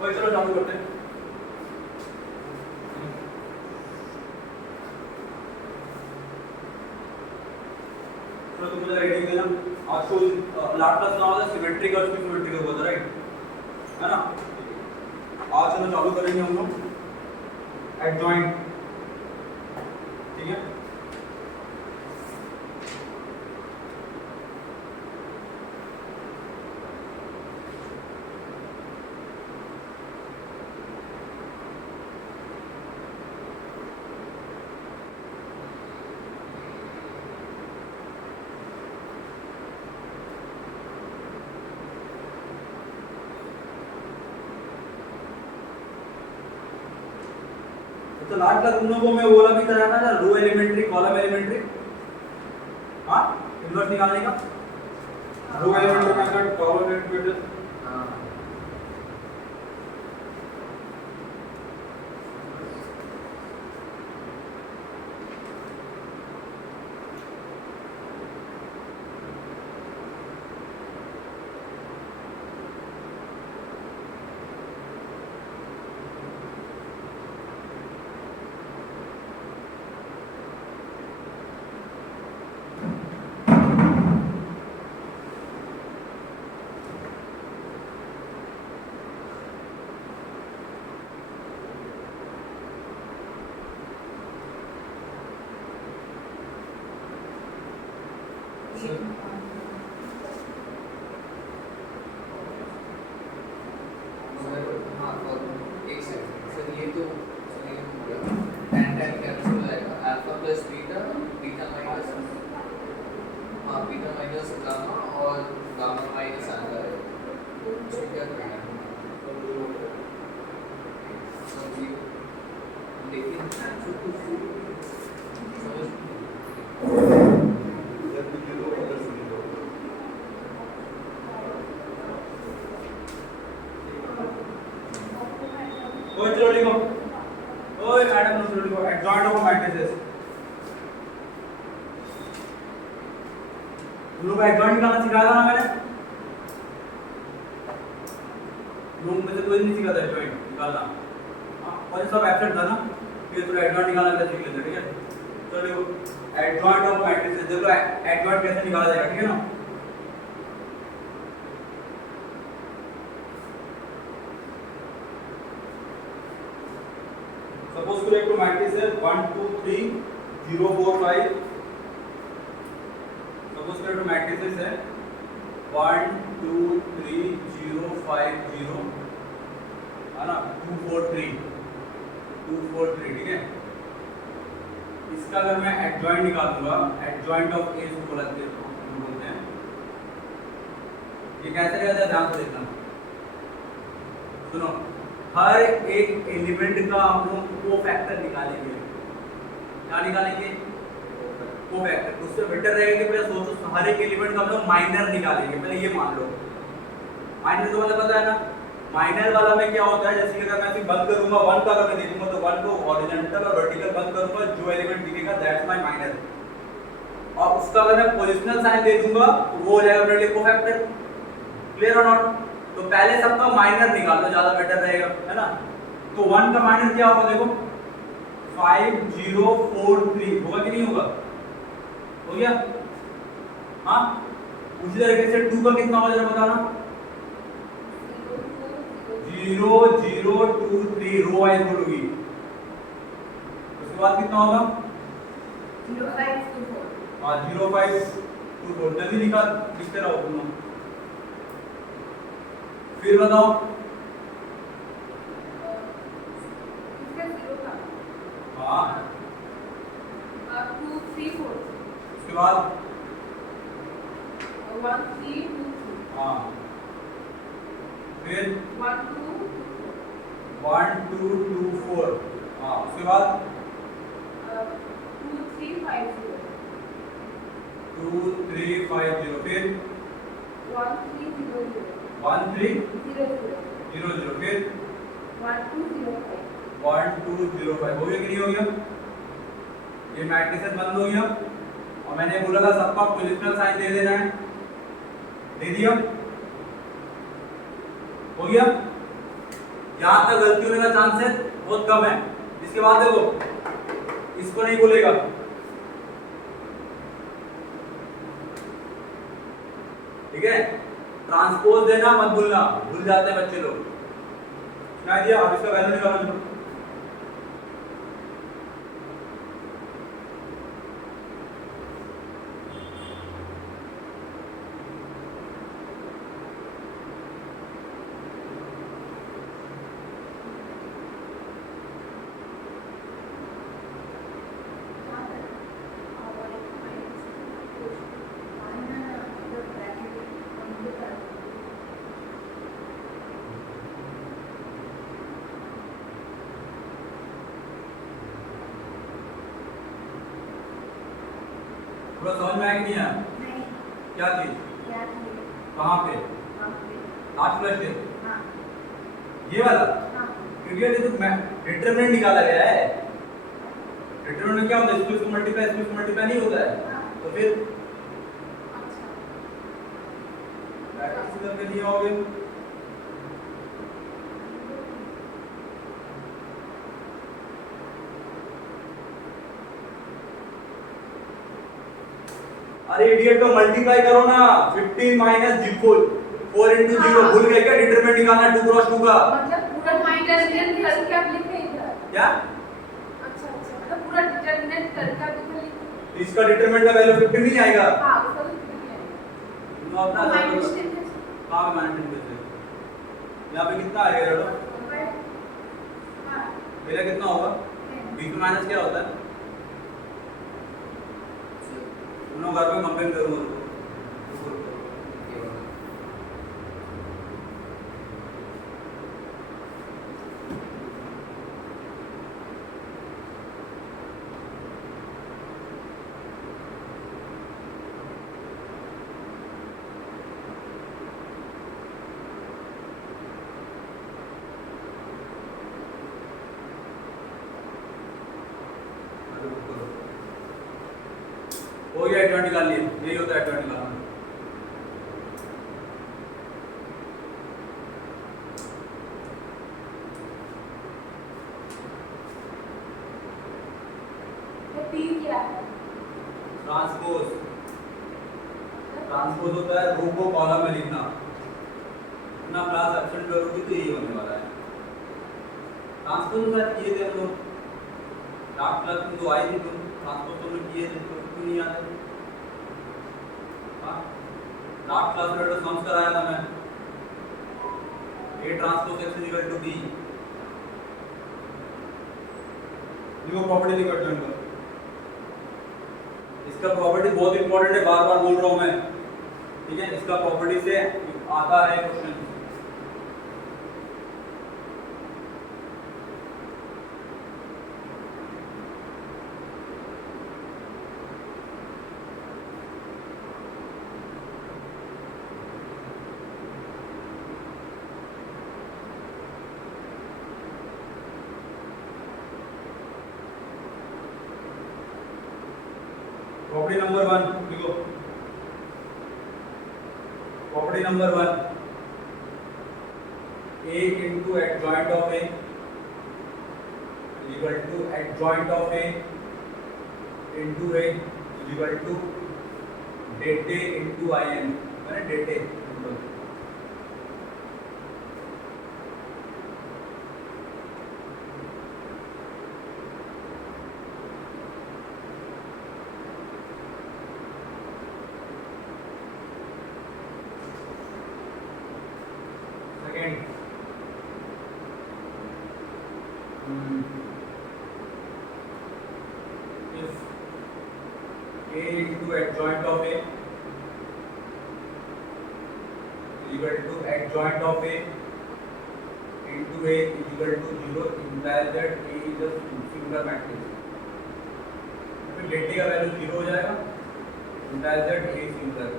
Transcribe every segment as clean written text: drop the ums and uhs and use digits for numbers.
और चलो चालू करते हैं। तो तुम मुझे रेडिंग देना। आज तो लाप्लास नाम है सिमेट्रिक और सिमेट्रिक होता है, राइट, है ना। आज चलो चालू करेंगे हम लोग एडजॉइंट, ठीक है। तो लास्ट क्लास तुम लोगों को मैं बोला भी था ना, रो एलिमेंट्री कॉलम एलिमेंट्री, हाँ, इन्वर्स निकालने का, रो एलिमेंट्री मेथड, कॉलम एलिमेंट्री, हाँ। ओए चलो लिखो, ओए मैडम चलो लिखो एडजॉइंट ऑफ मैट्रिसेस। तुम लोग एडजॉइंट निकालना सिखाया था ना मैंने, लोग में से कोई नहीं सीखा था एडजॉइंट निकालना, हाँ, और ये सब एब्सेंट था ना, फिर थोड़ा एडजॉइंट निकालना कैसे सीख लेते, ठीक है। चलो देखो एडजॉइंट ऑफ मैट्रिसेस, देखो एडजॉइंट कैसे निकाला जाएगा, ठीक है ना। Suppose to एक मैट्रिक्स है 1 2 3 0 4 5। Suppose to मैट्रिक्स है 1 2 3 0 5 0, है ना, 2 4 3 2 4 3, ठीक है। इसका अगर मैं एडजॉइंट निकालूंगा, एडजॉइंट ऑफ ए इसको बोलते हैं, ये कैसे रहता है ध्यान से देखना। सुनो, हर एक एलिमेंट का हम लोग कोफैक्टर निकालेंगे। क्या निकालेंगे? कोफैक्टर। उससे बेटर रहेगा कि पहले सोचो हर एक एलिमेंट का हम लोग माइनर निकालेंगे। पहले ये मान लो, माइनर तो मतलब पता है ना, माइनर वाला में क्या होता है, जैसे कि अगर मैं सिर्फ बंद करूंगा 1 का, अगर मैं देखूंगा तो 1 को हॉरिजॉन्टल और वर्टिकल बंद करूंगा, जो एलिमेंट दिखेगा दैट्स माय माइनर। और उसका अगर मैं पोजिशनल साइन दे दूंगा तो वो हो जाएगा मेरे लिए कोफैक्टर। क्लियर और नॉट? तो पहले सबका माइनर निकालो, ज्यादा बेटर रहेगा, है ना। तो 1 का माइनर क्या होगा, देखो 5 0 4 3 होगा कि नहीं होगा? हो गया, हाँ। उसी तरीके से 2 का कितना होगा जरा बताना। 0 0 2 3 रो वाइज बोलोगी। उसके बाद कितना होगा? 0 5 2 4। हाँ 0 5 2 4 जल्दी निकाल, लिखते रहो तुम लोग। फिर बताओ, इसका 0 था, हाँ 2 3 4। उसके बाद 1 3 2 3। हाँ फिर 1 2 1 2 2 4, हाँ उसके बाद 2 3 5 0। 2 3 5 0, फिर 1 3 0 0। 1 3 0 0। 0 0, फिर 1 2 0 5। 1 2 0 5। हो गया कि नहीं हो गया? ये मैट्रिसेस बंद हो गया। और मैंने बोला था सबका पोजिशनल साइन दे देना है, दे दिया? हो गया? यहाँ तक गलती होने का चांसेस बहुत कम है। इसके बाद देखो इसको नहीं बोलेगा, ठीक है। ट्रांसपोज देना मत भूलना, भूल जाते हैं बच्चे लोग। क्या दिया, अब इसका वैल्यू निकालना। पूरा समझ में आया कि नहीं आया? नहीं। क्या चीज? क्या चीज? कहाँ पे? वहाँ पे। लास्ट क्वेश्चन हाँ। ये वाला, हाँ। क्योंकि ये तो डिटरमिनेंट निकाला गया है। डिटरमिनेंट क्या होता है? इसको मल्टीप्लाई नहीं होता है। हाँ। तो फिर अच्छा। प्रैक्टिस करके दिया होगे। अरे इडियट, तो मल्टीप्लाई करो ना। 15 माइनस जी4 4 into 0 भूल गए क्या? डिटरमिनेंट निकालना 2 क्रॉस 2 का। मतलब पूरा डिटरमिनेंट करके आप लिखे इधर। क्या? अच्छा मतलब पूरा डिटरमिनेंट करके आप इधर लिखे। तो इसका डिटरमिनेंट का वैल्यू 15 नहीं आएगा। हाँ उसका तो नहीं आएगा। नो अपना माइनस 10 हां माइनस 10 से यहां पे कितना आएगा लड़ो? हाँ। पहले कितना होगा? 20 में माइनस क्या होता है? दोनों घर में कंपेयर करूंगा तो हो गया। एडवांस निकाल लिए, यही होता है एडवांस निकालना। तो P क्या है? ट्रांसपोज। ट्रांसपोज होता है रो को कॉलम में लिखना। अपना क्लास एब्सेंट करोगे तो यही होने वाला है। ट्रांसपोज का किए थे तो लास्ट क्लास में जो आई थी तुम ट्रांसपोज तुमने किए थे तो क्यों नहीं याद है? लास्ट क्लास में तो सम्स कराया था मैं। A transpose x equal to B। देखो प्रॉपर्टी लिखो एडजॉइंट का। इसका प्रॉपर्टी बहुत इंपॉर्टेंट है, बार बार बोल रहा हूं मैं, ठीक है। इसका प्रॉपर्टी से आता है क्वेश्चन। प्रॉपर्टी नंबर 1 देखो। Property number 1, A into adjoint of A equal to adjoint of A into A equal to det A into IN, मैंने det A second. If A into adjoint of A equal to adjoint of A into A is equal to 0, implies that A is a singular matrix। फिर det का value 0 हो जाएगा, implies that A is singular।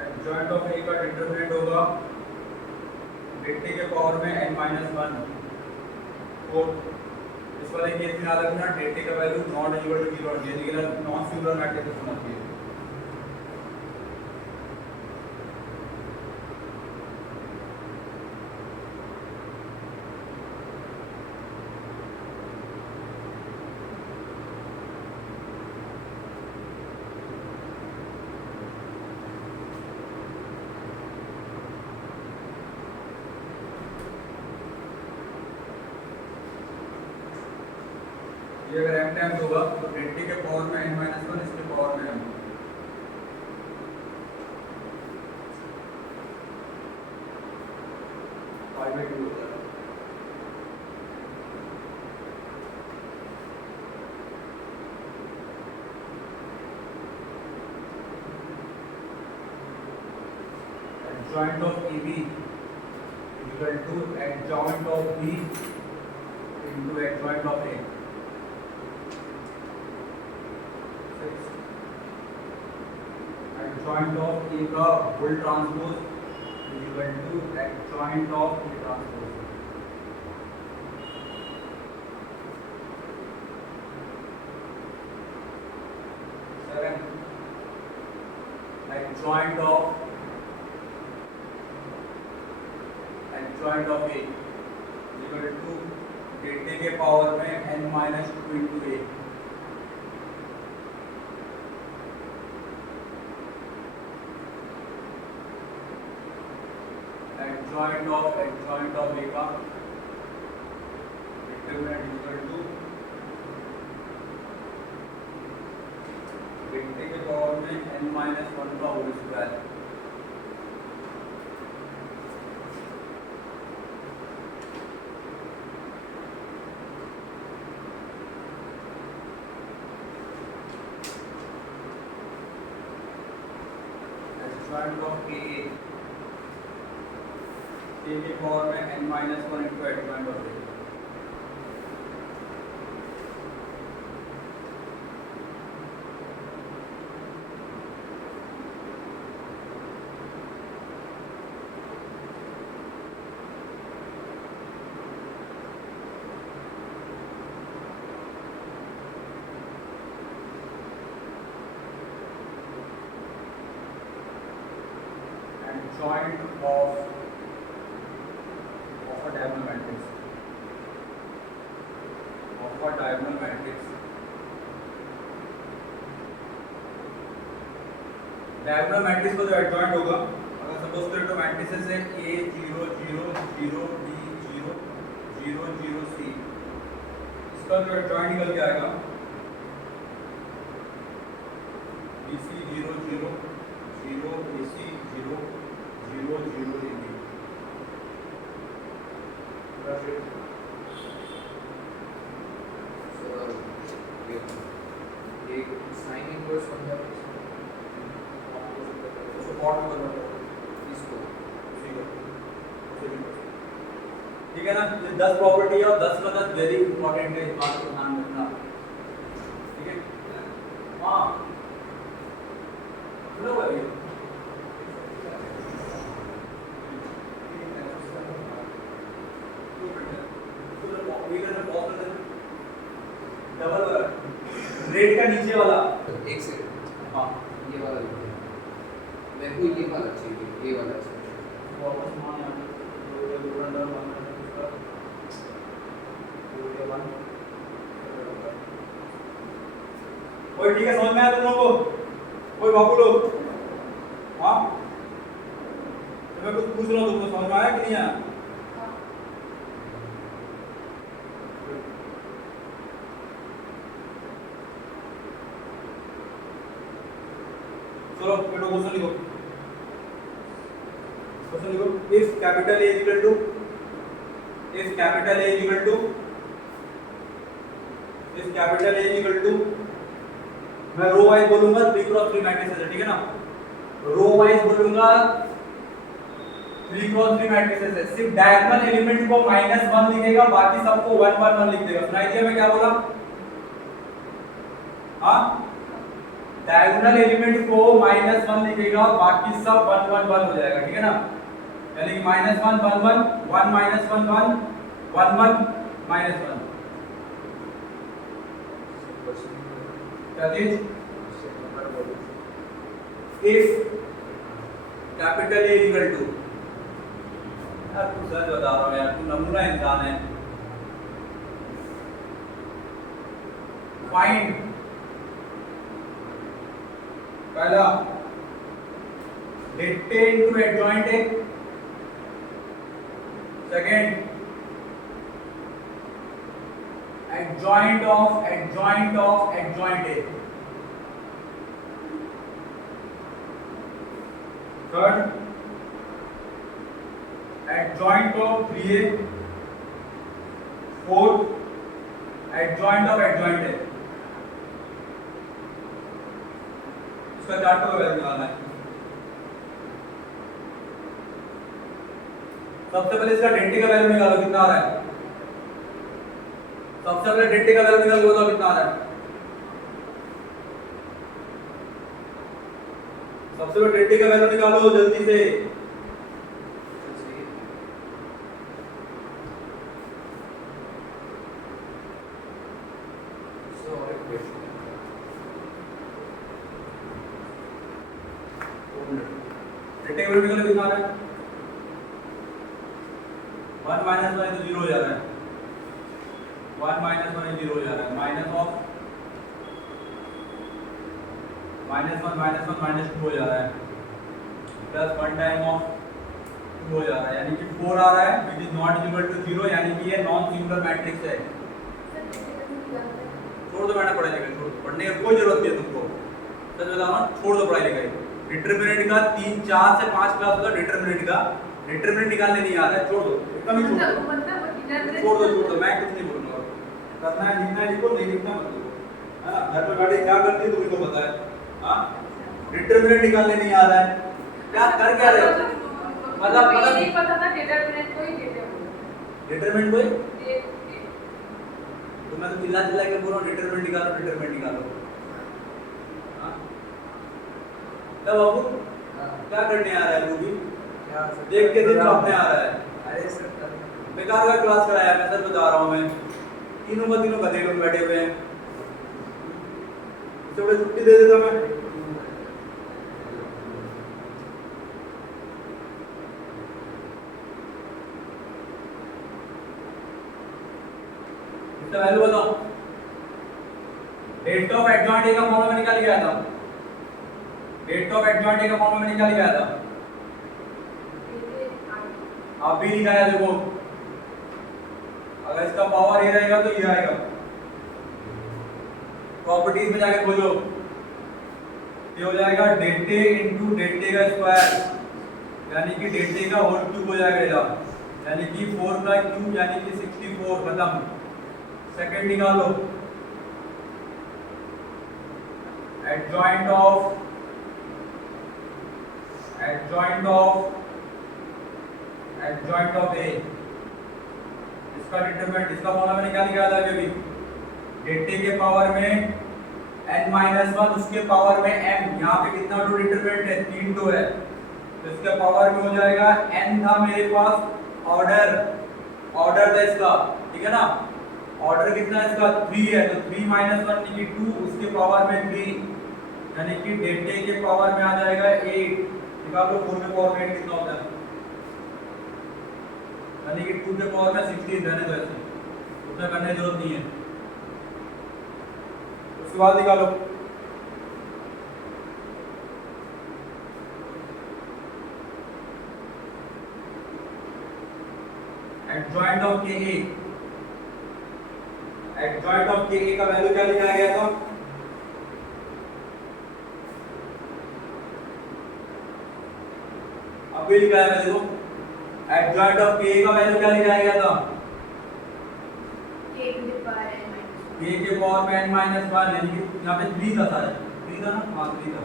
Adjoint of A का determinant होगा det के power में n-1 4। इस वाले केस में याद रखना डेल्टा का वैल्यू नॉट इक्वल टू 0 यानी कि नॉन सिंगुलर मैट्रिक्स होना चाहिए। ये अगर m टाइम्स होगा तो डेल्टा के पावर में n-1 इसके पावर में m 5/2 होता है। Adjoint of AB equal to adjoint of B into adjoint of A. Adjoint of A का whole transpose is equal to adjoint of A transpose. Seven. Adjoint of A is equal to delta के power में n-2 into A. Adjoint of A का determinant is equal to delta के power में n-1 का whole square. Adjoint of A के power में n-1 into adjoint of A। Adjoint of a diagonal matrix diagonal matrix का जो adjoint होगा, अगर सपोज करें तो मैट्रिसेस है A 0 0 0 B 0 0 0 C, इसका जो एडजॉइंट निकल के आएगा BC 0 0 0 AC 0 0 0 AB। एक साइन इनवर्स होता है सपोर्ट करना इसको ठीक है ना। ये 10 प्रॉपर्टी है और 10 का 10 वेरी इंपॉर्टेंट है, इस बात को ध्यान रखना। ठीक है हाँ सुनो भाई डबल रेड का नीचे वाला एक सेकंड हाँ ये वाला लिखते हैं मेरे को ये वाला चाहिए ये वाला चाहिए वापस मान ओए ठीक है समझ में आया तुम लोगों को? ओए बाबू लोग हाँ तो मैं कुछ पूछ रहा हूँ तुमको समझ में आया कि नहीं आया? चलो बेटो क्वेश्चन लिखो if capital A is equal to मैं रो वाइज बोलूंगा 3 क्रॉस 3 मैट्रिक्स है ठीक है ना। रो वाइज बोलूंगा 3 क्रॉस 3 मैट्रिक्स है, सिर्फ डायगोनल एलिमेंट को -1 लिखेगा बाकी सबको 1 1 1 लिख देगा। सुनाई दिया मैं क्या बोला? हाँ डायगोनल एलिमेंट को -1 लिखेगा बाकी सब 1 1 1 हो जाएगा ठीक है ना। यानी कि -1 1 1 1 -1 1 1 1 1 -1 क्या चीज? If capital A equal to, यार तू सच बता रहा हूँ यार, तू नमूना इंसान है। फाइंड पहला डिक्टे into adjoint A, second adjoint of adjoint A, third adjoint of 3a, fourth adjoint of adjoint A. इसका चार्ट को वैल्यू निकालना है। सबसे पहले इसका डेंटी का वैल्यू निकालो, कितना आ रहा है? सबसे पहले डेंटी का वैल्यू निकालो, बताओ कितना आ रहा है? सबसे पहले डेंटी का वैल्यू निकालो जल्दी से। डेंटी का वैल्यू निकालो, कितना आ रहा है? 1 माइनस 1 तो 0 हो जा रहा है, 1 माइनस 1 0 हो जा रहा है, माइनस 1 माइनस 2 हो जा रहा है, प्लस 1 टाइम ऑफ 2 हो जा रहा है, यानी कि 4 आ रहा है, which is not equal to 0, यानी कि ये नॉन सिंगुलर मैट्रिक्स है। छोड़ दो मैंने पढ़ाई लिखाई, छोड़ दो, पढ़ने की कोई जरूरत नहीं है तुमको, सच बता रहा हूँ, छोड़ दो पढ़ाई लिखाई। डिटरमिनेंट का 3 4 से 5 क्लास होगा डिटरमिनेंट का, डिटरमिनेंट निकालने नहीं आ रहा है, छोड़ दो, इतना भी छोड़ दो, छोड़ दो, मैं कुछ नहीं बोलूंगा। करना है लिखना है लिखो, नहीं लिखना मत लिखो, है ना? घर पे बैठे क्या करती है तुमको पता है? हाँ, डिटरमिनेंट निकालने नहीं आ रहा है, क्या कर क्या रहे हो? मतलब नहीं पता था डिटरमिनेंट को ही कहते हैं, डिटरमिनेंट कोई तो मैं तो चिल्ला चिल्ला के बोल रहा हूँ डिटरमिनेंट निकालो। हाँ, क्या बाबू क्या करने आ रहा है? मूवी देख के दिन छापने आ रहा है। अरे सर बेकार का क्लास कराया, मैं सर बता रहा हूँ, मैं तीनों गधे लोग बैठे हुए हैं, इससे छुट्टी दे देता मैं। इसका वैल्यू बताओ। डेट ऑफ एडजॉइंट ए का फॉर्मूला निकाल गया था, डेट ऑफ एडजॉइंट ए का फॉर्मूला निकाल गया था, आप भी निकाला। देखो अगर इसका पावर ए रहेगा तो ये आएगा, प्रॉपर्टीज में जाके खोलो, ये हो जाएगा डेटे इनटू डेटे का स्क्वायर, यानी कि डेटे का होल क्यूब हो जाएगा, यानी कि 4 का क्यूब यानी कि 64 खत्म। सेकंड निकालो, एडजॉइंट ऑफ ए, इसका डिटरमिनेंट, इसका फॉर्मूला मैंने क्या निकाला था अभी? डेटे के पावर में n-1, उसके पावर में m, यहाँ पे कितना टू डिटरमिनेंट है? 3 टू है, तो इसके पावर में हो जाएगा n था मेरे पास, ऑर्डर था इसका, ठीक है ना? ऑर्डर कितना है इसका? 3 है, तो 3 - 1 यानी कि 2, उसके पावर में 3, यानी कि डेटे के पावर में आ जाएगा 8। निकाल लो 4 के पावर में 8 कितना होता है, यानी कि 2 के पावर में 16 रहने दो, ऐसे उतना करने की जरूरत नहीं है। उसके बाद निकालो एडजॉइंट ऑफ के ए, एडजॉइंट ऑफ के ए का वैल्यू क्या लिखा गया था? अभी लिखा है, देखो एडजॉइंट ऑफ के का वैल्यू क्या लिखा गया था? के के पावर में n-1, यानी कि यहाँ पे 3 था सारा, 3 था ना? हाँ 3 था।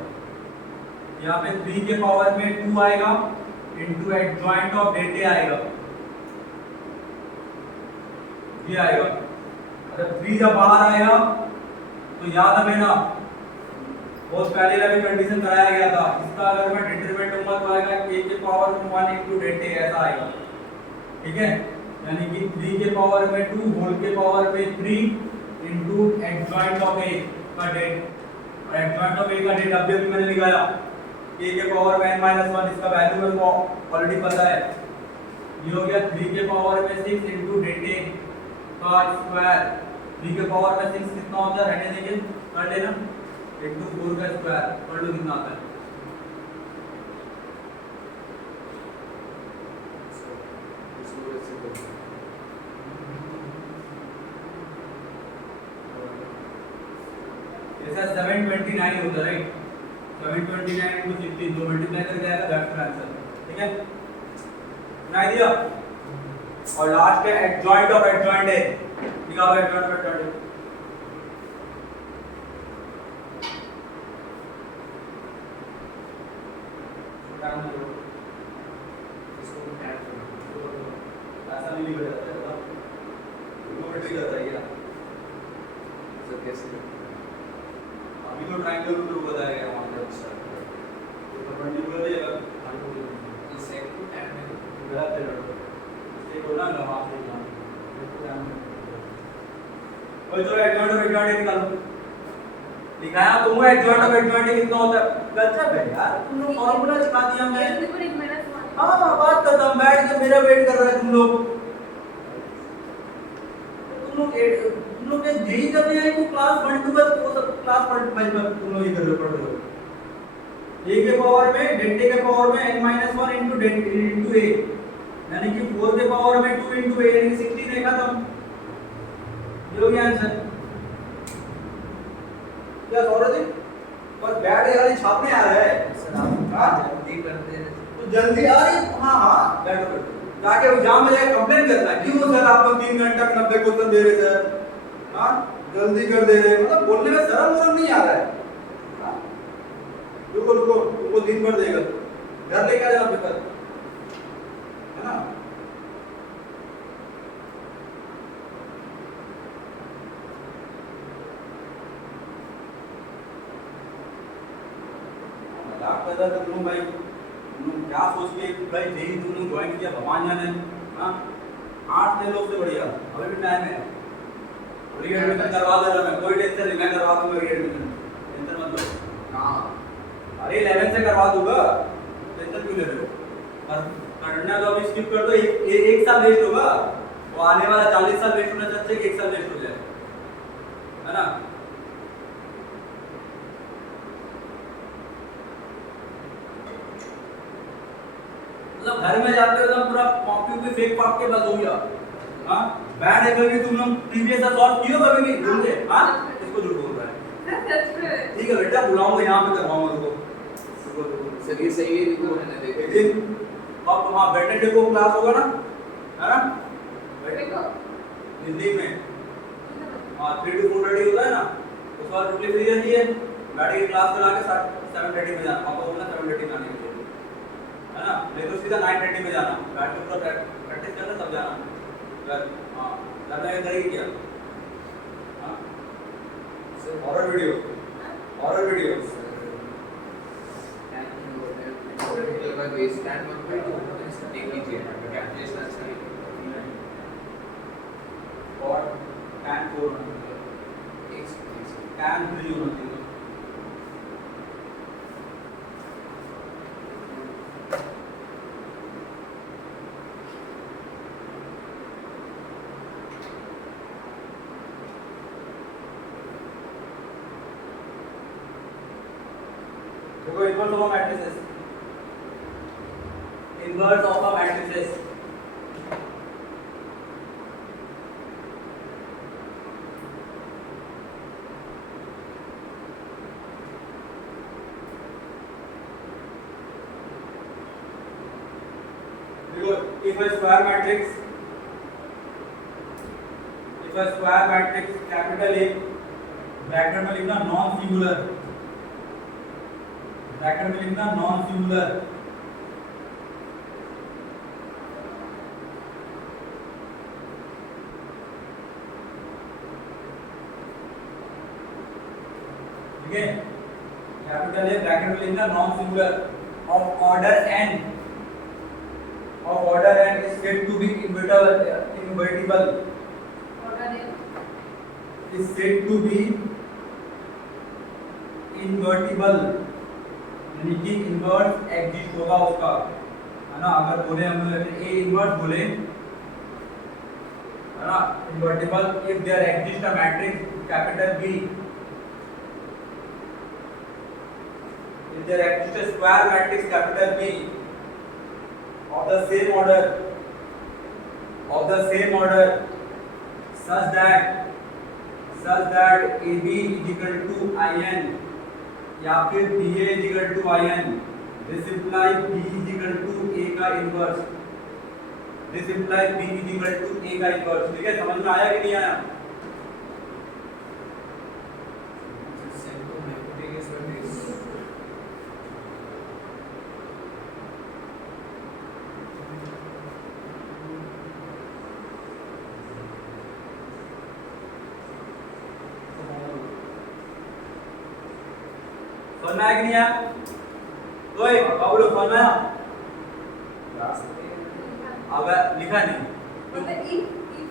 यहाँ पे 3 के पावर में 2 आएगा इनटू एडजॉइंट ऑफ डेटे आएगा, ये आएगा। अगर 3 जब बाहर आएगा तो याद है ना, बहुत पहले वाली कंडीशन कराया गया था, इसका अगर मैं डिटरमिनेंट लूंगा तो आएगा k के पावर में 1 इनटू डेटे, ऐसा आएगा, ठीक है? यानी कि 3 के पावर में 2 होल के पावर में 3 इनटू एडजॉइंट ऑफ ए का डेट, एडजॉइंट ऑफ ए का डेट अभी अभी मैंने निकाला a के पावर में n माइनस 1 इसका वैल्यू मेरे को ऑलरेडी पता है। ये हो गया 3 के पावर में 6 इनटू डेट a का स्क्वायर। 3 के पावर में 6 कितना होता है, रहने देंगे कर लेना, इनटू 4 का स्क्वायर कर लो कितना आता है। ऐसा 729 होता है राइट। 729 इनटू 16 जो मल्टीप्लाई करके आएगा दैट्स आंसर। ठीक है, बना दिया। और लास्ट है एडजॉइंट ऑफ एडजॉइंट है, लिखा हुआ एडजॉइंट ऑफ एडजॉइंट है। ऐसा नहीं लिखा जाता है ना, ट्रिग्नोमेट्री जाता है क्या? सर कैसे? अभी तो ट्रायंगल रूल बताया गया वहां पे। अच्छा तो परपेंडिकुलर देगा इस सेक को टैन में गलत है लड़को इससे को ना लगा से कोई तो एडजॉइंट ऑफ एडजॉइंट निकालो। दिखाया तुमको एडजॉइंट ऑफ एडजॉइंट कितना होता है। गजब है यार, तुम लोग फार्मूला सिखा दिया ये मैं। देखो एक माइनस 1। हां बात खत्म, बैठ के मेरा वेट कर रहे हैं तुम लोग। तुम लोग यही करने आए तो क्लास 1 2 का वो सब क्लास 1 में तुम लोग ये कर रहे हो, पढ़ रहे हो। a के पावर में डेल्टा के पावर में n-1 into delta into a, यानी कि 4 के पावर में 2 इनटू a यानी 16 है खत्म। ये हो गया आंसर। क्या सौरभ जी बस बैठ के खाली छापने आ रहा है। सर आप हाँ? जल्दी करते हैं तो जल्दी आ रही। हां हां बैठो बैठो, जाके एग्जाम में जाके कंप्लेन करना है, क्यों सर आप लोग 3 घंटा का 90 क्वेश्चन दे रहे सर। हां जल्दी कर दे रहे, मतलब बोलने में शर्म नहीं आ रहा है। हां रुको रुको, तुमको दिन भर देगा, घर लेके आ जाना पेपर, है ना। मजाक कर रहा था तुम भाई, तुम क्या सोच के भाई जेई तुम लोग ज्वाइन किया, भगवान जाने। हां 8 ले लो, उससे बढ़िया अभी भी टाइम है। रीएडमिशन करवा दे रहा मैं, कोई टेंशन नहीं, मैं करवा दूंगा रीएडमिशन, टेंशन मत लो। हां अरे 11 से करवा दूंगा, टेंशन क्यों ले रहे हो। और करना तो अभी स्किप कर दो, एक साल वेस्ट होगा, वो आने वाला 40 साल वेस्ट होने से अच्छा है कि 1 साल वेस्ट हो जाए, है ना। मतलब घर में जाते हो तो पूरा कॉपी पे फेक फाक के बस हो गया। हां बैड है, कभी तुम लोग प्रीवियस सॉल्व किए कभी भी ढूंढ के। हां इसको झूठ बोल रहा है। ठीक है बेटा, बुलाऊंगा यहां पे करवाऊंगा रुको। सर ये सही है, देखो मैंने देखा एक दिन अब वहां वेटरनरी को क्लास होगा ना, है ना, देखो हिंदी में। हां 3 to 4:30 होता है ना, उस बार टोटली फ्री रहती है, बैठ के क्लास करा के 7:30 में जाना, पापा बोलना 7:30 में आने के लिए, है ना। नहीं तो सीधा 9:30 में जाना, बैठ के पूरा प्रैक्टिस करना तब जाना घर। हां तब मैं करेगी क्या। हां सर हॉरर वीडियो स्टैंड मत देख लीजिए, कैलकुलेशन अच्छा है। और tan 4 एक tan 3 होना चाहिए। देखो inverse of matrices, inverse of a matrices. देखो if a square matrix capital A, bracket में लिखना नॉन सिंगुलर, ब्रैकेट में लिखना नॉन सिंगुलर। ठीक है, कैपिटल ए ब्रैकेट में लिखना non singular of order n, of order n is said to be invertible, order है is said to be invertible यानी कि इन्वर्स एग्जिस्ट होगा उसका, है ना। अगर बोले हम लोग ए इन्वर्स बोले, है ना, invertible if there exist a matrix capital B, if there exists a square matrix capital B of the same order such that AB is equal to IN या फिर BA is equal to IN, this implies B is equal to A का inverse, this implies B is equal to A का inverse. ठीक है, समझ में आया कि नहीं आया? समझ में आया कि नहीं आया? ओए बाबू समझ में आया? अगर लिखा नहीं मतलब if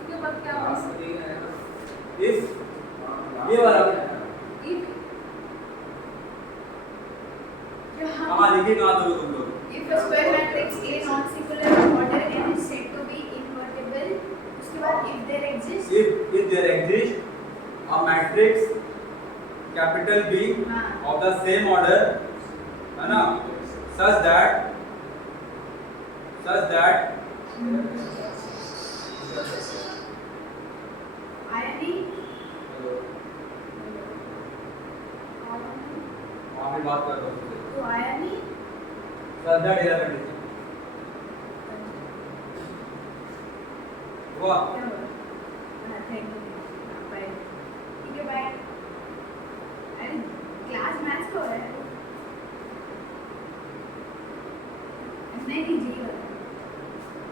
के बाद क्या होगा? if ये वाला if हाँ लिखे कहाँ दोगे तुम लोग? if a square matrix A non-singular order n is said to be invertible, उसके बाद if there exists a matrix capital B of the same order, है ना, such that वहाँ पे बात कर दो तो आयनी such that element हुआ। क्या हुआ? Thank you, bye. ठीक है, बाय। अरे क्लास मैथ्स का हो रहा है। नहीं कीजिए।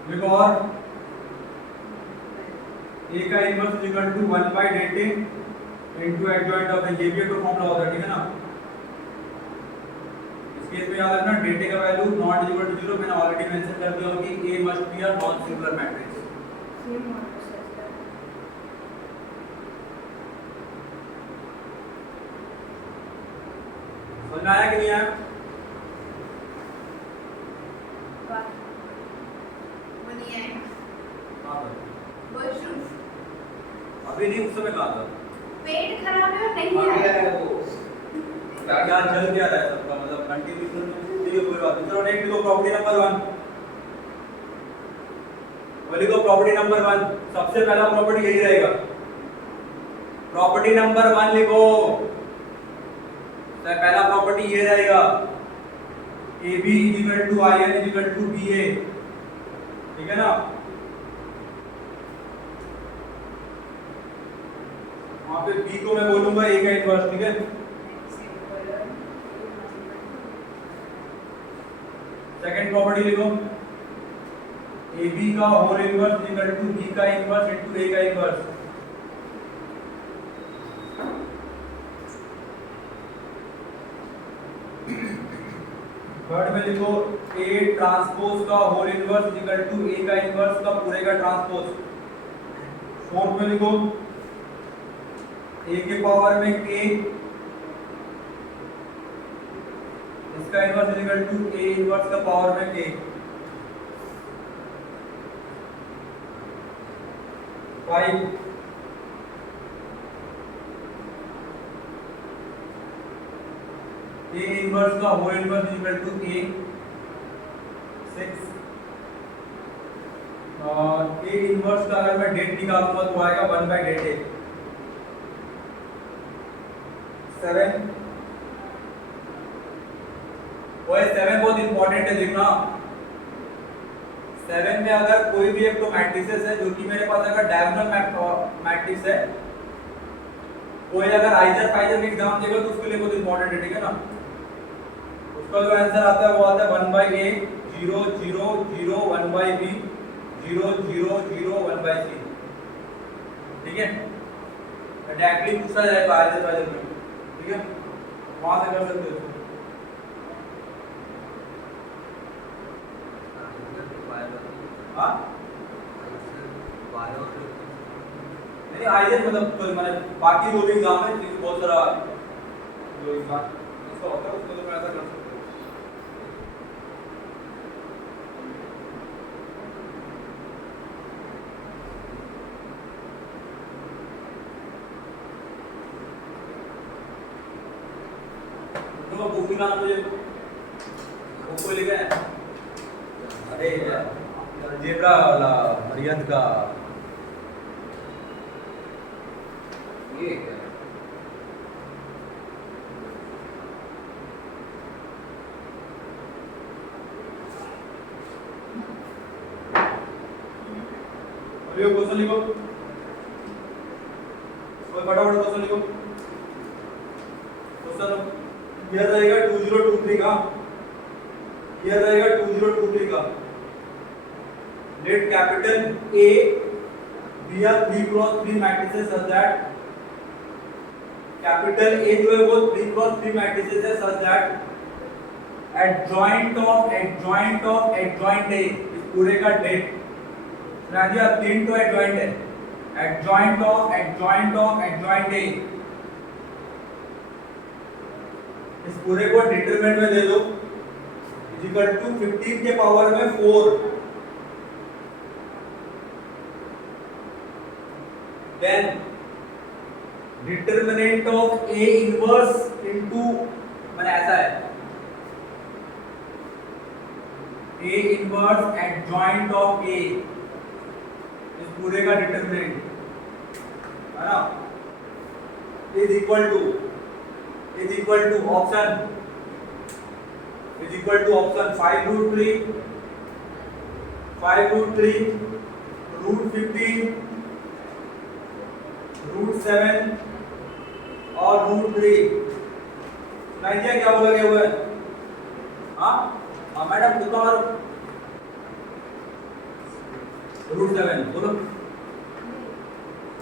देखो और A का इनवर्स इक्वल टू 1 by डेटे इनटू एडजॉइंट ऑफ ये भी एक फॉर्मूला होता है, ठीक है ना। इस केस में याद रखना डेटे का वैल्यू नॉट इक्वल टू 0, मैंने ऑलरेडी मेंशन कर दिया कि A must be a non singular matrix. Same order से समझ में आया कि नहीं आया? वॉशरूम अभी नहीं, उस समय कहा था पेट खराब है और नहीं आ गया है। है वो क्या चल क्या रहा है सबका, मतलब कंटिन्यूशन में। ठीक है, कोई बात नहीं। चलो नेक्स्ट लिखो प्रॉपर्टी नंबर 1। लिखो प्रॉपर्टी नंबर 1, सबसे पहला प्रॉपर्टी यही रहेगा। प्रॉपर्टी नंबर 1 लिखो, तो पहला प्रॉपर्टी ये रहेगा AB is equal to IN is equal to BA, ठीक है ना। वहां पे B को मैं बोलूंगा A का इनवर्स, ठीक है। सेकंड प्रॉपर्टी लिखो AB का whole inverse equal to B का इनवर्स इनटू A का इनवर्स। थर्ड में लिखो A ट्रांसपोज का whole inverse equal to A का इनवर्स का पूरे का ट्रांसपोज। फोर्थ में लिखो A के पावर में K इसका inverse equal to A inverse का पावर में K। 5 A इनवर्स का whole inverse equal to A। 6 A inverse का अगर मैं डेट निकालूंगा तो आएगा 1 by डेट A। 7 ओए 7 बहुत इंपॉर्टेंट है, देखना। 7 में अगर कोई भी एक तो मैट्रिसेस है, जो कि मेरे पास अगर डायगोनल मैट्रिक्स है, कोई अगर आइजर फाइजर में एग्जाम देगा तो उसके लिए बहुत इंपॉर्टेंट है, ठीक है ना। उसका जो आंसर आता है वो आता है 1 by A 0 0 0 1 by B 0 0 0 1 by C, ठीक है। डायरेक्टली पूछा जाएगा आइजर फाइजर में, ठीक है, वहां से कर सकते हो। हाँ नहीं आइजर मतलब बाकी जो भी एग्जाम है, बहुत सारा जो एग्जाम जिसका होता है उसको तो मैं ऐसा कर सकता हूँ। तो बुक निकालना मुझे, बुक को लेके आया। अरे जेब्रा वाला अरिहंत का ये क्या है? अभी क्वेश्चन लिखो, कोई फटाफट क्वेश्चन लिखो। क्वेश्चन ये रहेगा 2023 का, ये रहेगा 2023 का। Let capital A be a 3x3 matrices such that capital A जो है वो 3x3 matrices है such that adjoint of adjoint A, इस पूरे का डेट राजिया 3 तो adjoint है, adjoint of adjoint A, इस पूरे को डिटरमिनेंट में दे दो इक्वल टू 15 के पावर में 4, then determinant of A inverse into मैंने ऐसा है A inverse adjoint of A, इस पूरे का डिटरमिनेंट है ना, इज इक्वल टू ऑप्शन 5√3 √15 √7 और √3। नहीं दिया क्या बोला गया हुआ है? हाँ मैडम तुक्का मारो, √7 बोलो।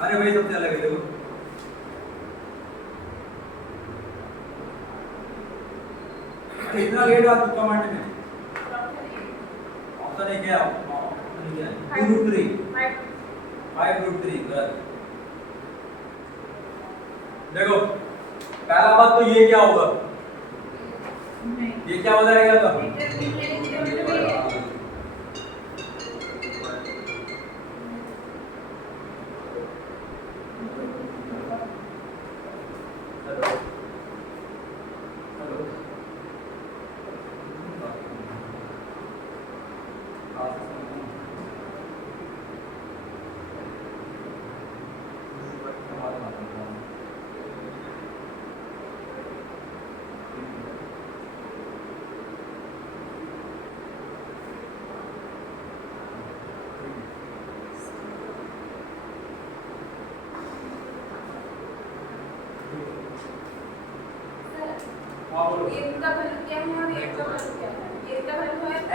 अरे भाई सबसे अलग है देखो, इतना लेट हुआ तुक्का मारने में। ऑप्शन है क्या? ऑप्शन क्या है? 2√3 5√3 गलत। देखो पहला बात तो ये क्या होगा, ये क्या हो जाएगा तब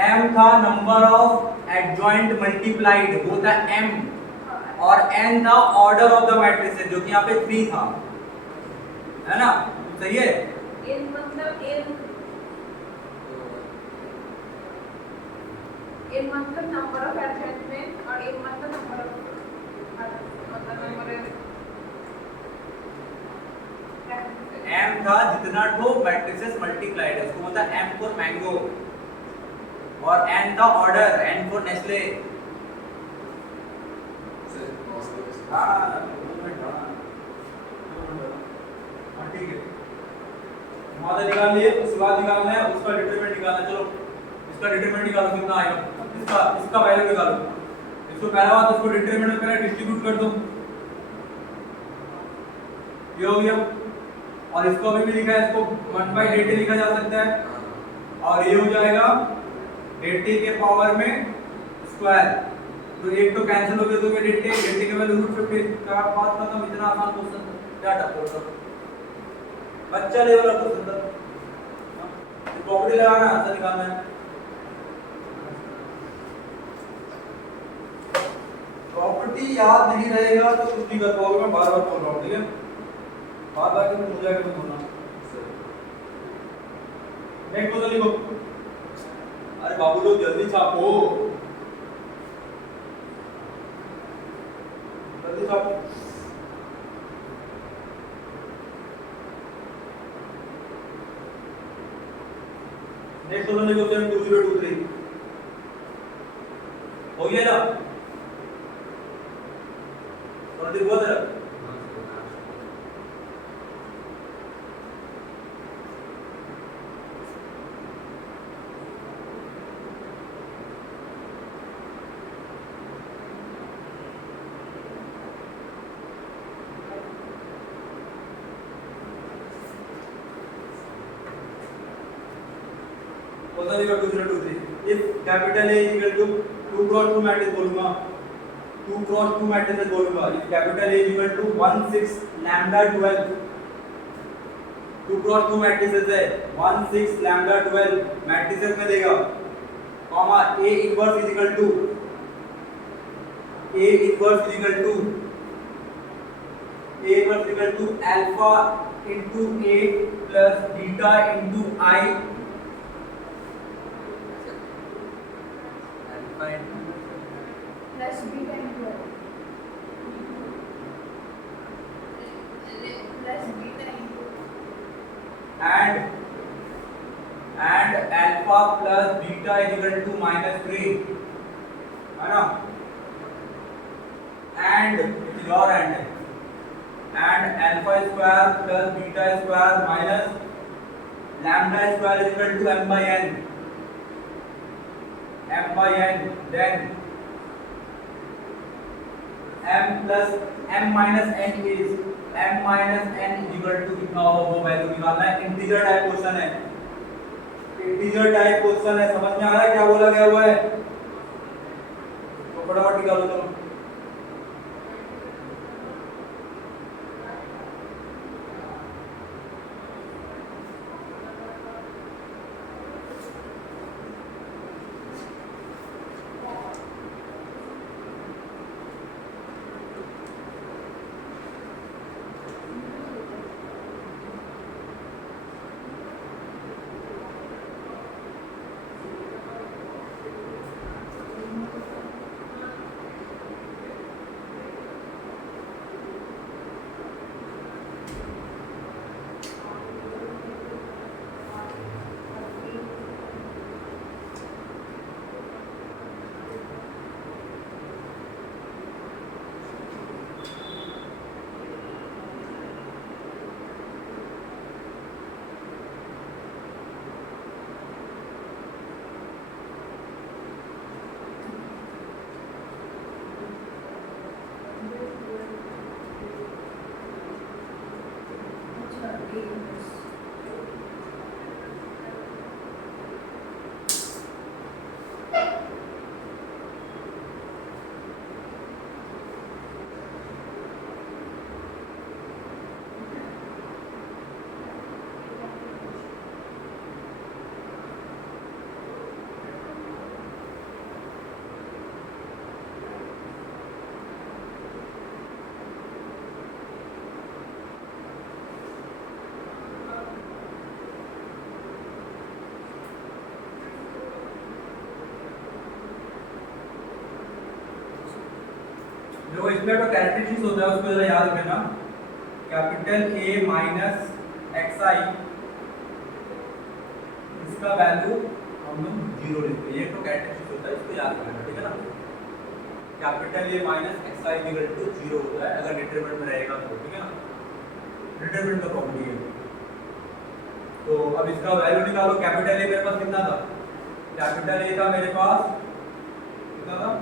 m था नंबर ऑफ एडजॉइंट मल्टीप्लाइड, वो था m, और n था ऑर्डर ऑफ द मैट्रिसेस जो कि यहाँ पे 3 था, है ना? सही है। n मतलब नंबर ऑफ एडजॉइंट और n मतलब नंबर ऑफ m था जितना तो मैट्रिसेस मल्टीप्लाइड है उसको बोलता है m फॉर मैंगो, और n था ऑर्डर, n फॉर नेस्ले। ठीक है, मादा निकाल लिए, उसके बाद निकालना है उसका डिटरमिनेंट निकालना। चलो इसका डिटरमिनेंट निकालो कितना आएगा, इसका वैल्यू निकालो। इसको पहला बात इसको डिटरमिनेंट में पहले डिस्ट्रीब्यूट कर दो, ये हो गया। और इसको अभी भी लिखा है, इसको 1/dt लिखा जा सकता है, और ये हो जाएगा dt के पावर में स्क्वायर, तो एक तो कैंसिल हो गया, तो dt के वैल्यू √15 का बात खत्म। इतना आसान क्वेश्चन क्या टफ क्वेश्चन, बच्चा लेवल का क्वेश्चन था। प्रॉपर्टी लगाना आंसर निकालना है। प्रॉपर्टी याद नहीं रहेगा तो कुछ नहीं कर पाओगे, मैं बार-बार बोल रहा हूँ, ठीक है? बार-बार के मुझे आके मत बोलना। नेक्स्ट क्वेश्चन लिखो। अरे बाबू लोग जल्दी छापो, जल्दी छापो। नेक्स्ट क्वेश्चन देखो 2023 हो गया ना और देखो जरा क्वेश्चन देखो 2023 if capital A equal to 2 cross 2 matrix बोलूंगा 2 क्रॉस 2 मैट्रिक्स बोलूंगा if capital A equal to 1 6 lambda 12 2 cross 2 matrices है 1 6 लैम्डा 12 मैट्रिसेस में देगा comma A inverse is equal to A inverse is equal to A inverse is equal to alpha into A plus beta into I plus beta into plus beta into and alpha plus beta is equal to -3 है ना and it is your and alpha square plus beta square minus lambda square is equal to m by n then m plus m minus n is m minus n is equal to कितना होगा वो value निकालना है integer type question है integer type question है समझ में आ रहा है क्या बोला गया हुआ है तो फटाफट निकालो चलो जो इसमें तो कैरेक्टरिस्टिक्स होता है उसको जरा याद रखना कैपिटल A माइनस xi इसका वैल्यू हम लोग 0 लेते हैं ये तो कैरेक्टरिस्टिक्स होता है इसको याद रखना ठीक है ना capital A minus xi equal to 0 होता है अगर डिटरमिनेंट में रहेगा तो ठीक है ना डिटरमिनेंट का प्रॉपर्टी है तो अब इसका वैल्यू निकालो कैपिटल A मेरे पास कितना था कैपिटल A था मेरे पास कितना था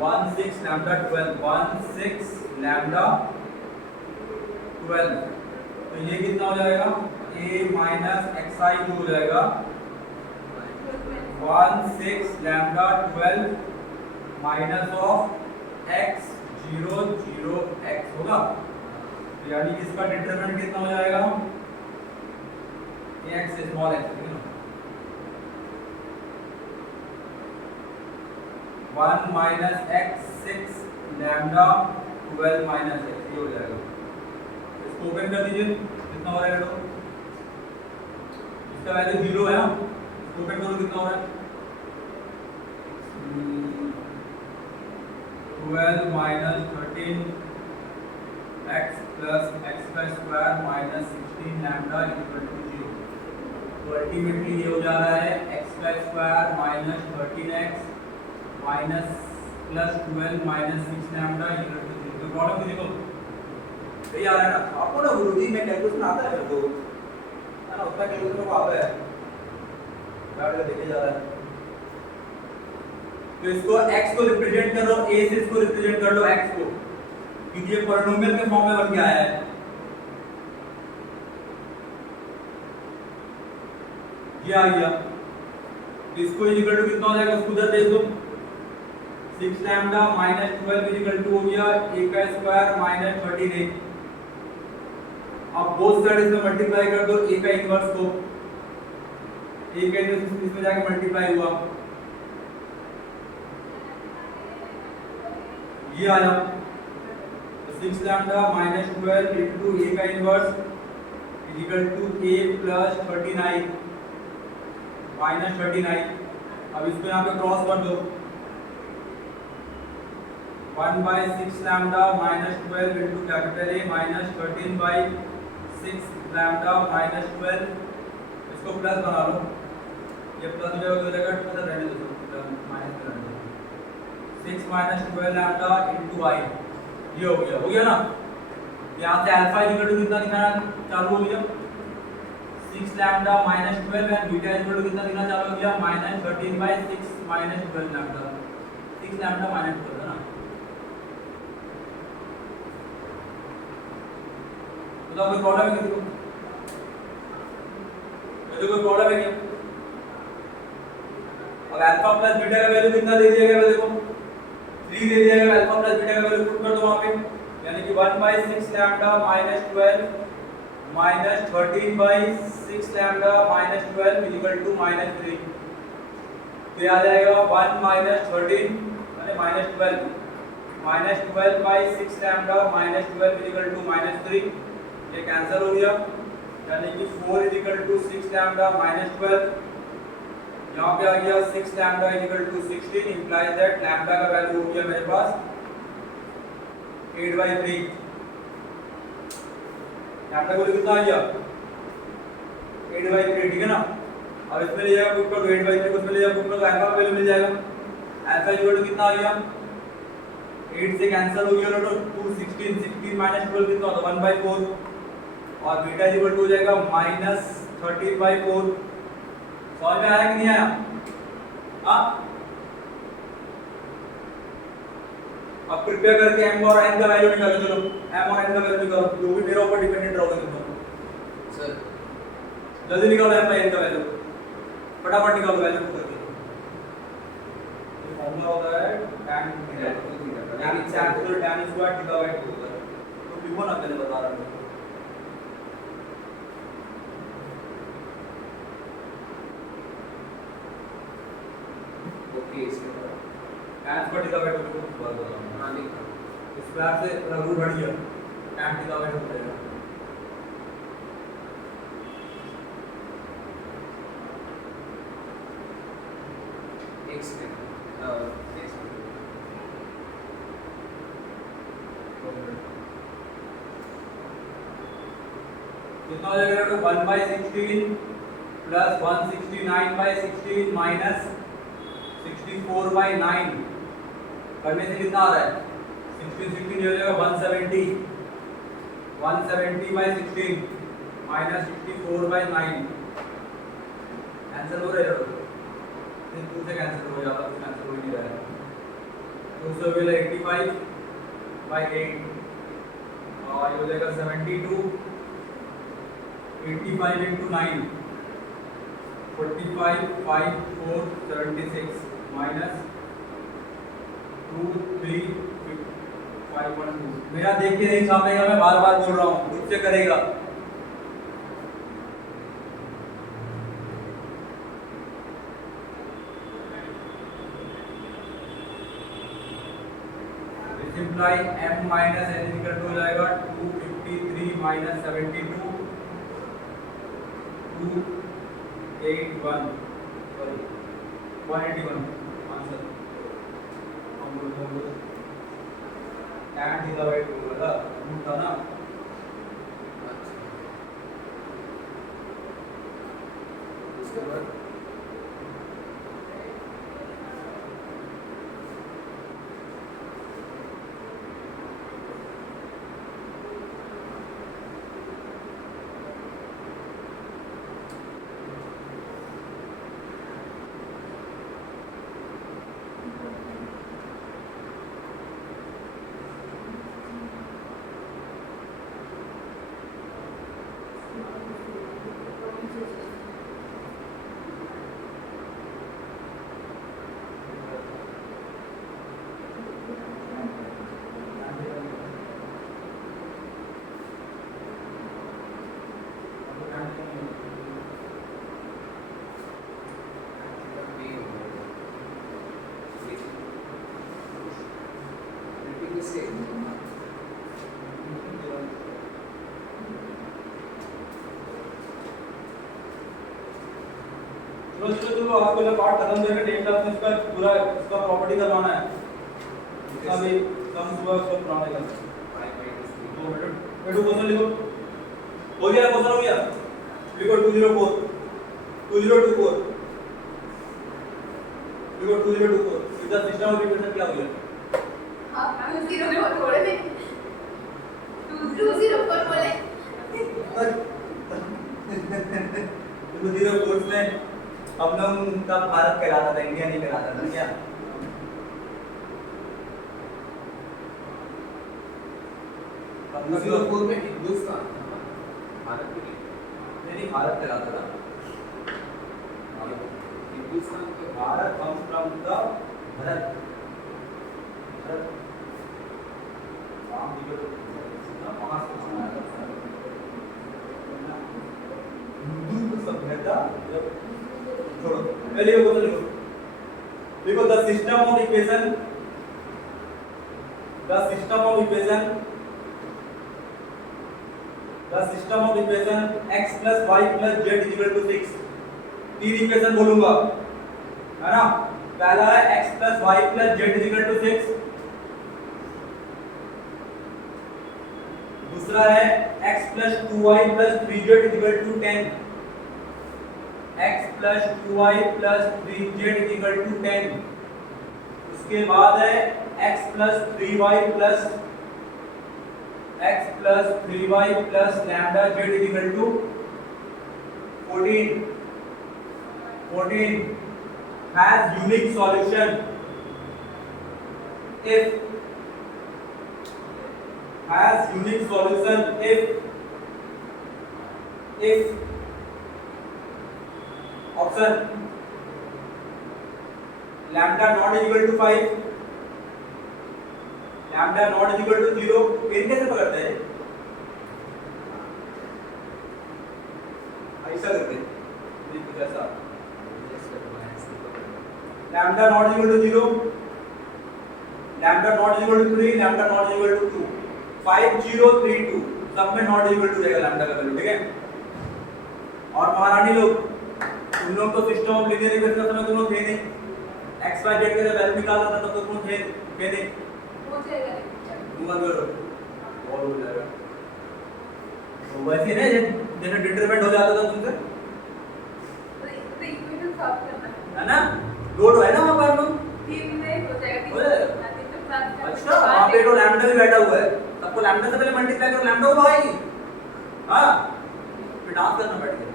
16 lambda 12 16 lambda 12 तो ये कितना हो जाएगा a माइनस xi जो हो जाएगा 16 lambda 12 minus of x 0 0 x होगा यानी इसका डिटरमिनेंट कितना हो जाएगा x स्मॉल x ठीक है ना 1 minus x 6 lambda 12 minus x ये हो जाएगा इसको ओपन कर दीजिए कितना हो जाएगा तो इसका वैल्यू 0 है इसको ओपन करो कितना हो रहा है 12 माइनस 13 x प्लस x का square minus 16 lambda equal to 0 तो अल्टीमेटली ये हो जा रहा है एक्स का square minus 13x minus plus 12 minus 6 lambda equal to 0। तो प्रॉब्लम किसी को सही आ रहा है ना? आपको ना गुरुजी में कैलकुलेशन आता है मेरे को, है ना? उतना कैलकुलेशन को आता है, बैठ के देखे जा रहा है। तो इसको x को रिप्रेजेंट करो, a से इसको रिप्रेजेंट कर लो x को, क्योंकि ये पॉलिनोमियल के फॉर्म में बन के आया है। ये आ गया, इसको इक्वल टू कितना हो जाएगा उसको उधर देख दो, 6 लैम्डा माइनस 12 इक्वल टू हो गया a का स्क्वायर माइनस 13a। अब बोथ साइड इसमें मल्टीप्लाई कर दो a का इनवर्स को, a का इनवर्स इसमें जाके मल्टीप्लाई हुआ, ये आया। तो 6 लैम्डा माइनस 12 इनटू a का inverse equal to a plus 39 minus 39। अब इसको यहाँ पे क्रॉस कर दो, 1/6 lambda minus 12 into capital A minus 13/6 lambda minus 12, इसको प्लस बना लो, ये प्लस हो जाएगा प्लस रहने दो, माइनस कर दो, 6 माइनस 12 लैम्डा इनटू I, ये हो गया ना? यहाँ से अल्फा इक्वल टू कितना दिखाना चालू हो गया, 6 lambda minus 12 and beta equal to कितना दिखना चालू हो गया, minus 13/6 minus 12 lambda, 6 lambda minus 12 है ना? तो कोई प्रॉब्लम है किसी को? तो कोई प्रॉब्लम है क्या? अब अल्फा प्लस बीटा का वैल्यू कितना दे दिया गया, देखो 3 दे दिया गया, अल्फा प्लस बीटा का वैल्यू पुट कर दो वहां पे, यानी कि 1/6 lambda minus 12 minus 13/6 lambda minus 12 equal to minus 3। तो आ जाएगा 1 माइनस 13 यानी minus 12 minus 12/6 lambda minus 12 equal to minus 3, ये कैंसिल हो गया, यानी कि 4 इक्वल टू 6 लैम्डा माइनस 12, यहाँ पे आ गया 6 lambda equal to 16, implies that lambda का वैल्यू हो गया मेरे पास 8/3। लैम्डा को कितना आ गया 8/3, ठीक है ना? अब इसमें ले जाएगा पुट कर दो 8/3 को, इसमें ले जाएगा पुट कर दो, अल्फा का वैल्यू मिल जाएगा, अल्फा इक्वल टू कितना आ गया 8 से कैंसिल हो गया तो 2 16 16 माइनस 12 कितना होता 1/4, और बीटा इक्वल टू हो जाएगा माइनस 13/4। समझ में आया कि नहीं आया? हाँ, अब कृपया करके m और n का वैल्यू निकालो, चलो m और n का वैल्यू निकालो, जो भी मेरे ऊपर डिपेंडेंट रहोगे तुम सर। जल्दी निकालो m और n का वैल्यू, फटाफट निकालो वैल्यू पुट करके। ये फॉर्मूला होता है tan थीटा, यानी tan square tan square theta by 2 होता है। तो लिखो ना, मैंने बता रहा हूं, ओके इसमें tan स्क्वायर थीटा बाय 2 को बात कर रहा हूं। हाँ लिखा, स्क्वायर से रूट हट गया, tan थीटा बाय 2 हो जाएगा। x में कितना हो जाएगा तो 1/16 प्लस 169/16 माइनस 64/9 करने से कितना आ रहा है 16 16 हो जाएगा 170 170/16 माइनस 64/9 आंसर हो रहा है, फिर 2 से कैंसिल हो जाता है, आंसर हो नहीं रहा है, 2 से हो गया 85/8 और ये हो जाएगा 72 85 into 9 45 5 4 76 minus 2 3 5 1 2। मेरा देख के नहीं छापेगा, मैं बार बार बोल रहा हूँ, खुद से करेगा। Simply m minus n equal to हो जाएगा 253 माइनस 72 281 सॉरी 181 आंसर हम बोल tan थीटा बाय 2 वाला रूट था ना। उसके बाद चलो आपको जो पार्ट खत्म करके डेटा में इसका पूरा इसका प्रॉपर्टी करवाना है इसका भी कम हुआ उसको पुराना करना तो बेटू क्वेश्चन लिखो हो गया क्वेश्चन हो गया लिखो 204 लिखो 2024 इसका सिस्टम ऑफ इक्वेशन क्या हो गया हां 204 बोले थे 204 बोले 204 में हम लोग तब भारत कहलाता था इंडिया नहीं कहलाता था क्या दूसरी ओर में हिंदुस्तान भारत में नहीं भारत कहलाता था हिंदुस्तान के Bharat comes from the Bharat Ram ji को वहां से बनाया था हिंदू सभ्यता छोड़ो पहले ये बोलो लिखो the system of equation x plus y plus z is equal to 6 तीन इक्वेशन बोलूंगा है ना पहला है x plus y plus z is equal to 6 दूसरा है x plus 2y plus 3z is equal to 10 x plus 2y plus 3z is equal to 10 उसके बाद है x plus 3y plus lambda z is equal to 14 has unique solution if option lambda not equal to 5 lambda not equal to 0 pen कैसे पकड़ते हैं ऐसा करते हैं कुछ ऐसा lambda not equal to 0 lambda not equal to 3 lambda not equal to 2 5032 सब में not equal to रहेगा lambda का वैल्यू ठीक है और महारानी लोग तुम लोग तो सिस्टम ऑफ लीनियर इक्वेशन का समय तुम लोग थे नहीं x y z के वैल्यू निकालना था तो तुम थे नहीं हो जाएगा तुम मत करो और हो जाएगा तो वैसे नहीं जैसे डिटरमिनेंट हो जाता था तुमसे तो इक्वेशन सॉल्व करना है ना लोड है ना वहां पर लोग तीन में हो जाएगा हो जाएगा अच्छा वहां पे तो लैम्डा भी बैठा हुआ है सबको लैम्डा से पहले मल्टीप्लाई करो लैम्डा होगा ही हां फिर डांस करना बैठ गया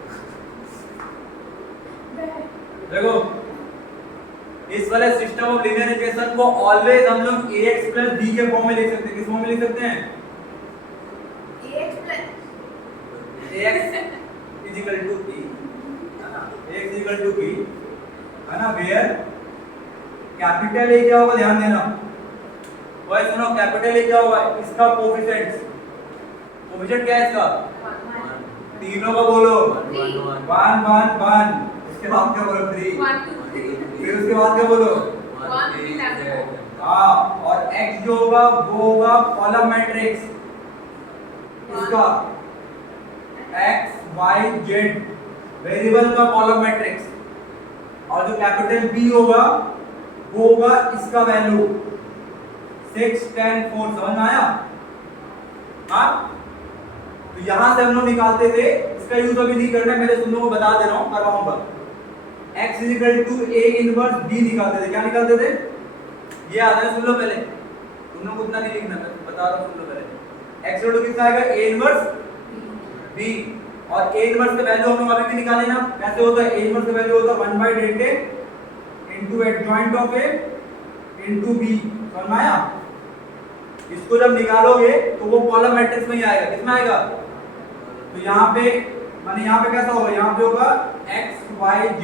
देखो इस वाले सिस्टम ऑफ लीनियर इक्वेशन को ऑलवेज हम लोग ax b के फॉर्म में लिख सकते हैं किस फॉर्म में लिख सकते हैं ax plus ax is equal to b ax is equal to b है ना वेयर कैपिटल ए क्या होगा ध्यान देना ओए सुनो कैपिटल ए क्या होगा इसका कोएफिशिएंट क्या है इसका तीनों का बोलो 1 1 1 उसके बाद क्या बोलो 3 फिर उसके बाद क्या बोलो 1 हाँ और x जो होगा वो होगा कॉलम मैट्रिक्स इसका x y z वेरिएबल का कॉलम मैट्रिक्स और जो कैपिटल B होगा वो होगा इसका वैल्यू 6 10 4 समझ में आया हाँ तो यहां से हम लोग निकालते थे इसका यूज अभी नहीं करना है मैं तुम लोगों को बता दे रहा हूं करवाऊंगा x is equal to a inverse b निकालते थे। क्या निकालते थे? ये आता है, सुन लो पहले, तुम लोग उतना नहीं लिखना, मैं बता रहा हूँ, सुन लो पहले। x इक्वल टू कितना आएगा? a इनवर्स b, और a इनवर्स का वैल्यू हम लोग अभी भी निकाले ना, कैसे होता है? a इनवर्स का वैल्यू होता है 1 by delta into adjoint of a into b। समझ में आया? इसको जब निकालोगे तो वो कॉलम मैट्रिक्स में ही आएगा। किसमें आएगा? तो यहाँ पे माने यहाँ पे कैसा होगा? यहाँ पे होगा x y z,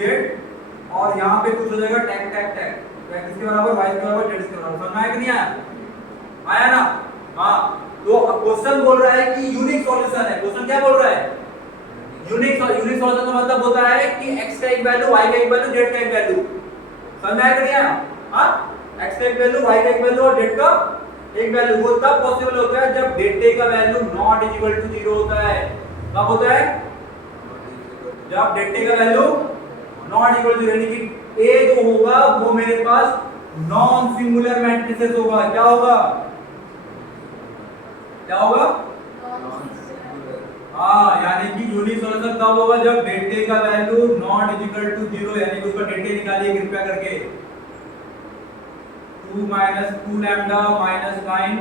और यहाँ पे कुछ हो जाएगा टैग टैग टैग, तो x के बराबर, y के बराबर, z के बराबर। समझ में आया कि नहीं आया? आया ना? हाँ। तो क्वेश्चन बोल रहा है कि यूनिक सॉल्यूशन है। क्वेश्चन क्या बोल रहा है? यूनिक सॉल्यूशन का मतलब होता है कि x का एक वैल्यू, y का एक वैल्यू, z का एक वैल्यू। समझ में आया कि नहीं आया? हाँ, x का एक वैल्यू, y का एक वैल्यू और z का एक वैल्यू। वो तब पॉसिबल होता है जब डेल्टा का वैल्यू नॉट इक्वल टू 0 होता है। कब होता है? जब डेल्टा का वैल्यू नॉट इक्वल टू, यानी कि a जो होगा वो मेरे पास नॉन सिंगुलर मैट्रिसेस होगा। क्या होगा? क्या होगा? हाँ, यानी कि यूनिक सॉल्यूशन तब होगा जब डेल्टा का वैल्यू नॉट इक्वल टू 0, यानी कि उसका डेल्टा निकालिए कृपया करके। 2 minus 2 lambda minus 9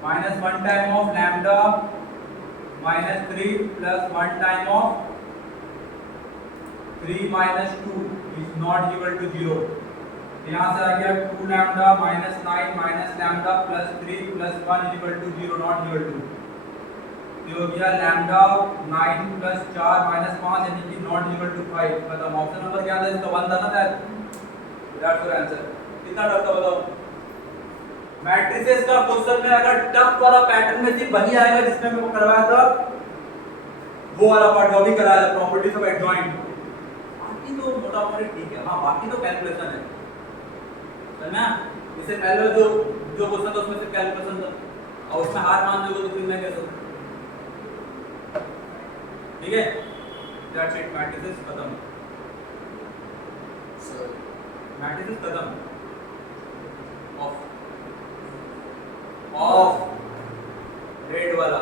minus 1 time of lambda minus 3 plus 1 time of 3 minus 2 is not equal to 0। यहाँ से आ गया 2 lambda minus 9 minus lambda plus 3 plus 1 is equal to 0, not equal to। ये हो गया lambda 9 plus 4 minus 5 यानी कि not equal to 5। खत्म। Option number क्या था इसका? 1 था ना शायद। That's your answer। कितना टफ था बताओ? मैट्रिसेस का क्वेश्चन में अगर टफ वाला पैटर्न में सिर्फ वही आएगा जिसमें मैं करवाया था, वो वाला पार्ट अभी कराया था, प्रॉपर्टीज ऑफ एडजॉइंट। बाकी तो मोटा मोटी ठीक है। हाँ, बाकी तो कैलकुलेशन है, समझना? इससे पहले जो क्वेश्चन था उसमें सिर्फ कैलकुलेशन था, और उसमें हार मान दोगे तो फिर मैं कैसे? ठीक है, दैट्स इट। मैट्रिसेस खत्म, मैट्रिसेस खत्म। ऑफ रेड वाला